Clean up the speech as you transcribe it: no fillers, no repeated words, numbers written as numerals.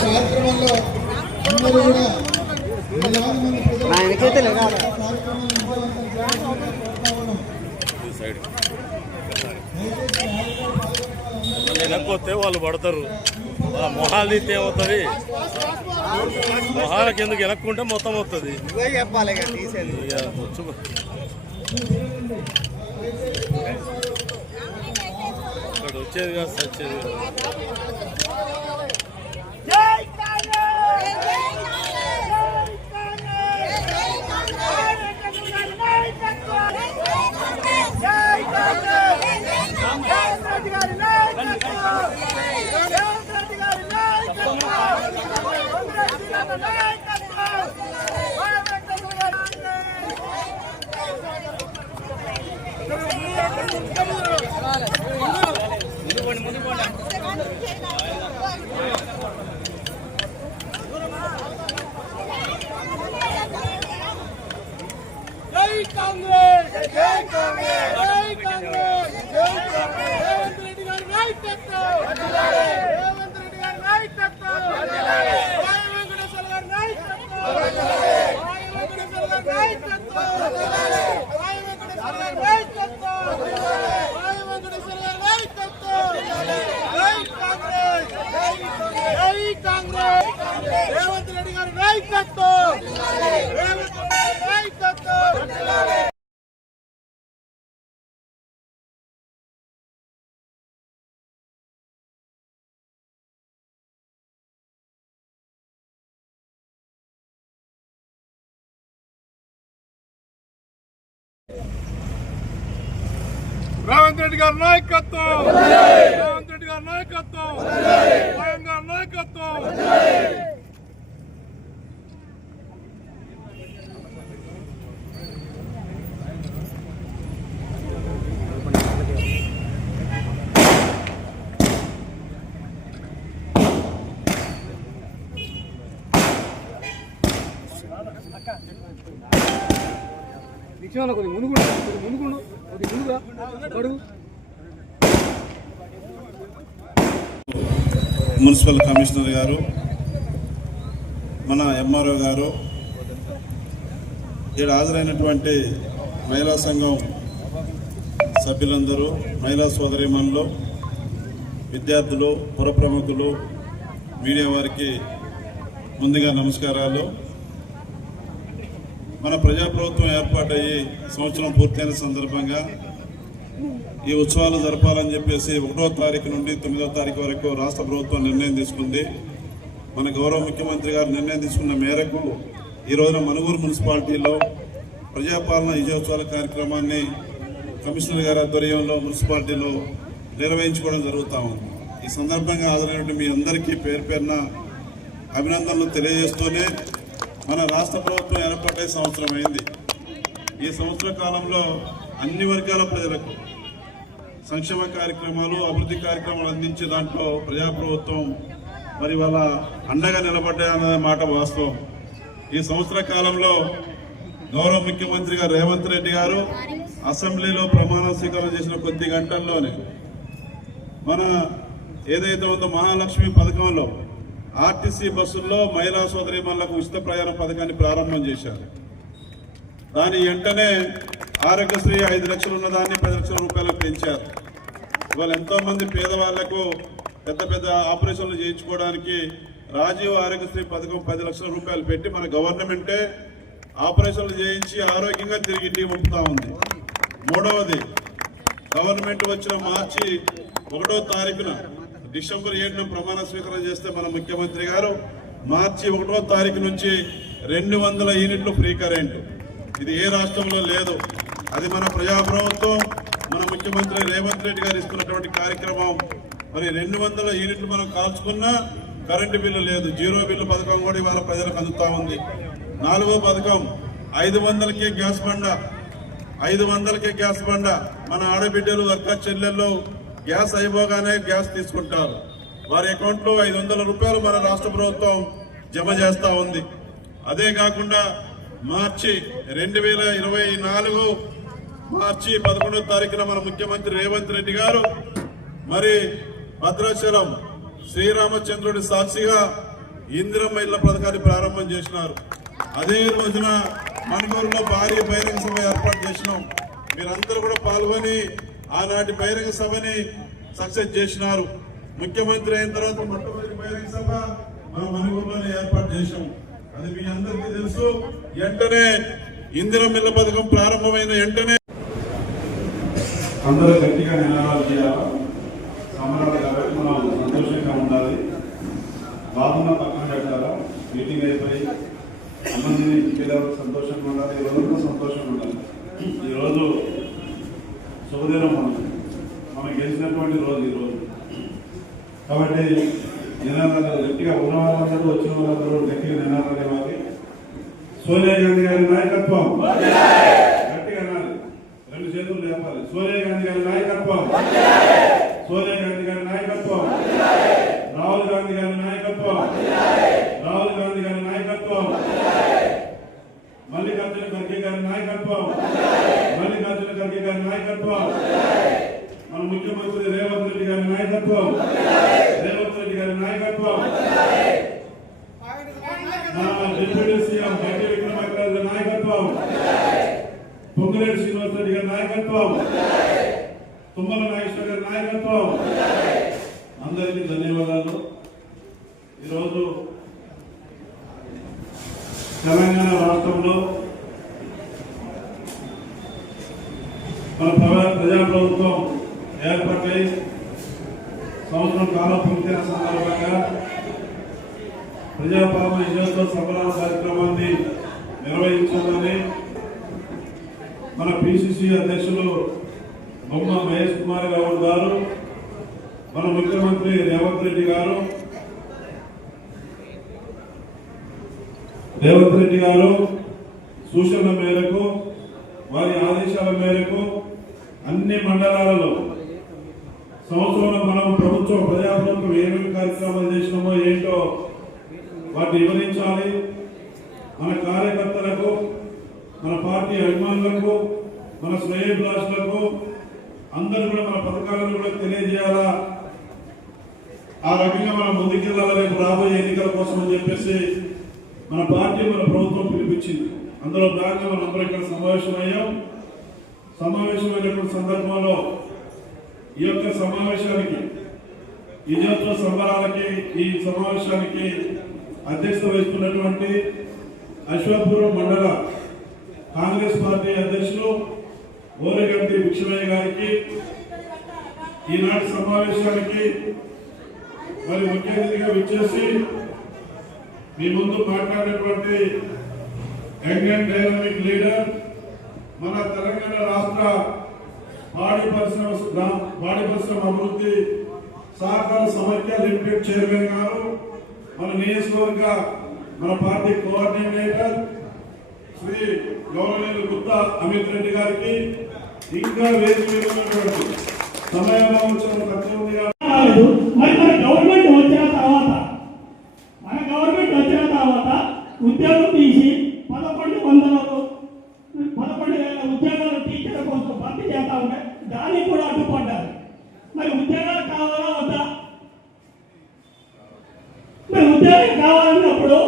కార్యక్రమంలో అందరూ కూడా వెనక్కొస్తే వాళ్ళు పడతారు. మొహాలు తీస్తే ఏమవుతుంది, మొహాలకి ఎందుకు వెనక్కుంటే మొత్తం వస్తుంది. ఇక్కడ వచ్చేది కాదు సచ్చేది. రేవంత్ రెడ్డి గారి నాయకత్వం, రేవంత్ రెడ్డి గారి నాయకత్వం. రేవంత్ రెడ్డి గారి నాయకత్వం, రేవంత్ రెడ్డి గారి నాయకత్వం, స్వయం గారి నాయకత్వం. మున్సిపల్ కమిషనర్ గారు, మన ఎంఆర్ఓ గారు, ఇక్కడ హాజరైనటువంటి మహిళా సంఘం సభ్యులందరూ, మహిళా సోదరీమణులు, విద్యార్థులు, పుర ప్రముఖులు, మీడియా వారికి ముందుగా నమస్కారాలు. మన ప్రజాప్రభుత్వం ఏర్పాటయ్యి సంవత్సరం పూర్తయిన సందర్భంగా ఈ ఉత్సవాలు జరపాలని చెప్పేసి 1వ తారీఖు నుండి 9వ తారీఖు వరకు రాష్ట్ర ప్రభుత్వం నిర్ణయం తీసుకుంది. మన గౌరవ ముఖ్యమంత్రి గారు నిర్ణయం తీసుకున్న మేరకు ఈ రోజున మనుగూరు మున్సిపాలిటీలో ప్రజాపాలన విజయోత్సవాల కార్యక్రమాన్ని కమిషనర్ గారి ఆధ్వర్యంలో మున్సిపాలిటీలో నిర్వహించుకోవడం జరుగుతూ ఉంది. ఈ సందర్భంగా హాజరైనటువంటి మీ అందరికీ పేరు పేరున అభినందనలు తెలియజేస్తూనే, మన రాష్ట్ర ప్రభుత్వం ఏర్పాటై సంవత్సరం అయింది. ఈ సంవత్సర కాలంలో అన్ని వర్గాల ప్రజలకు సంక్షేమ కార్యక్రమాలు, అభివృద్ధి కార్యక్రమాలు అందించే దాంట్లో ప్రజాప్రభుత్వం మరి వాళ్ళ అండగా నిలబడ్డాయన్న మాట వాస్తవం. ఈ సంవత్సర కాలంలో గౌరవ ముఖ్యమంత్రి గారు రేవంత్ రెడ్డి గారు అసెంబ్లీలో ప్రమాణ స్వీకారం చేసిన కొద్ది గంటల్లోనే మన ఏదైతే ఉందో మహాలక్ష్మి పథకంలో ఆర్టీసీ బస్సుల్లో మహిళా సోదరీమణులకు ఉచిత ప్రయాణ పథకాన్ని ప్రారంభం చేశారు. దాని వెంటనే ఆరోగ్యశ్రీ 5 లక్షలు ఉన్నదాన్ని 10 లక్షల రూపాయలకు పెంచారు. ఇవాళ ఎంతో మంది పేదవాళ్లకు పెద్ద పెద్ద ఆపరేషన్లు చేయించుకోవడానికి రాజీవ్ ఆరోగ్యశ్రీ పథకం 10 లక్షల రూపాయలు పెట్టి మన గవర్నమెంటే ఆపరేషన్లు చేయించి ఆరోగ్యంగా తిరిగి ఇంటికి పంపుతా ఉంది. మూడవది, గవర్నమెంట్ వచ్చిన మార్చి 1వ తారీఖున డిసెంబర్ 7న ప్రమాణ స్వీకారం చేస్తే మన ముఖ్యమంత్రి గారు మార్చి 1వ తారీఖు నుంచి 200 యూనిట్లు ఫ్రీ కరెంటు. ఇది ఏ రాష్ట్రంలో లేదు. అది మన ప్రజాప్రభుత్వం, మన ముఖ్యమంత్రి రేవంత్ రెడ్డి గారు ఇస్తున్నటువంటి కార్యక్రమం. మరి 200 యూనిట్లు మనం కాల్చుకున్నా కరెంటు బిల్లు లేదు. 0 బిల్లు పథకం కూడా ఇవాళ ప్రజలకు అందుతా ఉంది. 4వ పథకం 500కే గ్యాస్ బండ, 500కే గ్యాస్ బండ. మన ఆడబిడ్డలు, అక్క చెల్లెళ్ళు గ్యాస్ అయిపోగానే గ్యాస్ తీసుకుంటారు. వారి అకౌంట్లో 500 రూపాయలు మన రాష్ట్ర ప్రభుత్వం జమ చేస్తూ ఉంది. అదే కాకుండా మార్చి 2024 మార్చి 11వ తారీఖున మన ముఖ్యమంత్రి రేవంత్ రెడ్డి గారు మరి భద్రాచలం శ్రీరామచంద్రుడి సాక్షిగా ఇందిరమ్మ ఇళ్ల పథకాన్ని ప్రారంభం చేసినారు. అదే రోజున మణిపూర్లో భారీ బహిరంగ సభ ఏర్పాటు చేసినాం. మీరందరూ కూడా పాల్గొని ఆనాటి బహిరంగ సభని సక్సెస్ చేసినారు. ముఖ్యమంత్రి అయిన తర్వాత మొట్టమొదటి బహిరంగ సభ మనం మణిపూర్లోనే ఏర్పాటు చేశాం. అది మీ అందరికీ తెలుసు. వెంటనే ఇందిరమ్మ ఇళ్ల పథకం ప్రారంభమైన వెంటనే అందరూ గట్టిగా నినాదాలు చేయాలి. సమరాలు కాబట్టి మనం సంతోషంగా ఉండాలి. బాగున్న పక్కన పెట్టాలా. మీటింగ్ అయిపోయి అమ్మని పిల్లలకు సంతోషంగా ఉండాలి. ఈరోజు సంతోషంగా ఉండాలి. ఈరోజు శుభదినం మనం గెలిచినటువంటి రోజు ఈరోజు. కాబట్టి నినాదాలు గట్టిగా ఉన్న వాళ్ళందరూ వచ్చిన వాళ్ళందరూ గట్టిగా నినాదాలు ఇవ్వాలి. సోనియా గాంధీ గారి నాయకత్వం గట్టిగా అనాలి. రెండు చేతులు లేపాలి. సోనియా గాంధీ గారి నాయకత్వం, సోనియా గాంధీ గారి నాయకత్వం, రాహుల్ గాంధీ గారి నాయకత్వం, రాహుల్ గాంధీ గారి నాయకత్వం, మల్లికార్జున ఖర్గే గారి నాయకత్వం, మల్లికార్జున ఖర్గే గారి నాయకత్వం, మన ముఖ్యమంత్రి రేవంత్ రెడ్డి గారి నాయకత్వం, రేవంత్ రెడ్డి గారి నాయకత్వం, డిప్యూటీ సీఎం గట్టి విక్రమార్క నాయకత్వం, పొంగిరెడ్డి శ్రీనివాస్ రెడ్డి గారి నాయకత్వం, తుమ్మల నాగేశ్వర గారి నాయకత్వం. అందరికీ ధన్యవాదాలు. ఈరోజు తెలంగాణ రాష్ట్రంలో మన ప్రజాప్రభుత్వం ఏర్పాటై సంవత్సరం కాలం పూర్తయిన సందర్భంగా ప్రజాపాలన విజయోత్సవ సంబరాల కార్యక్రమాన్ని నిర్వహించాలని మన పిసిసి అధ్యక్షులు బొమ్మ మహేష్ కుమార్ గౌడ్ గారు, మన ముఖ్యమంత్రి రేవంత్ రెడ్డి గారు సూచనల మేరకు, వారి ఆదేశాల మేరకు అన్ని మండలాలలో సంవత్సరంలో మనం ప్రజాప్రభుత్వం ఏమేమి కార్యక్రమాలు చేసినామో ఏంటో వాటిని వివరించాలి. మన కార్యకర్తలకు, మన పార్టీ అభిమానులకు, మన శ్రేయోభిలాషులకు అందరూ కూడా మన పథకాలను కూడా తెలియజేయాలా. ఆ రకంగా మనం ముందుకెళ్ళాలి రేపు రాబోయే ఎన్నికల కోసం అని చెప్పేసి మన పార్టీ మన ప్రభుత్వం పిలిపించింది. అందులో భాగంగా మనం అందరూ ఇక్కడ సమావేశమైనటువంటి సందర్భంలో ఈ యొక్క సమావేశానికి, విజయోత్సవ సంబరాలకి, ఈ సమావేశానికి అధ్యక్షత వహిస్తున్నటువంటి అశ్వాపురం మండల కాంగ్రెస్ పార్టీ అధ్యక్షులు ఓరగంటి భిక్షమయ్య గారికి, ఈనాటి సమావేశానికి మరి ముఖ్య అతిథిగా విచ్చేసి మీ ముందు మాట్లాడినటువంటి యంగ్ అండ్ డైనమిక్ లీడర్, మన తెలంగాణ రాష్ట్ర పాడి పరిశ్రమ అభివృద్ధి సహకార సమైక్య లిమిటెడ్ చైర్మన్ గారు, మన నియోజకవర్గ మన పార్టీ కోఆర్డినేటర్ శ్రీ గౌరవనీయులు గుత్తా అమిత్ రెడ్డి గారికి, ఇంకా వేదిక మీద ఉన్నటువంటి సమయంలో వచ్చిన మన గవర్నమెంట్ వచ్చిన తర్వాత ఉద్యోగం తీసి 11,000 ఉద్యోగాలు టీచర్ల కోసం భర్తీ చేస్తా ఉంటే దానికి కూడా అడ్డుపడ్డారు. మరి ఉద్యోగాలు కావాలా వద్దా? మరి ఉద్యోగం కావాలన్నప్పుడు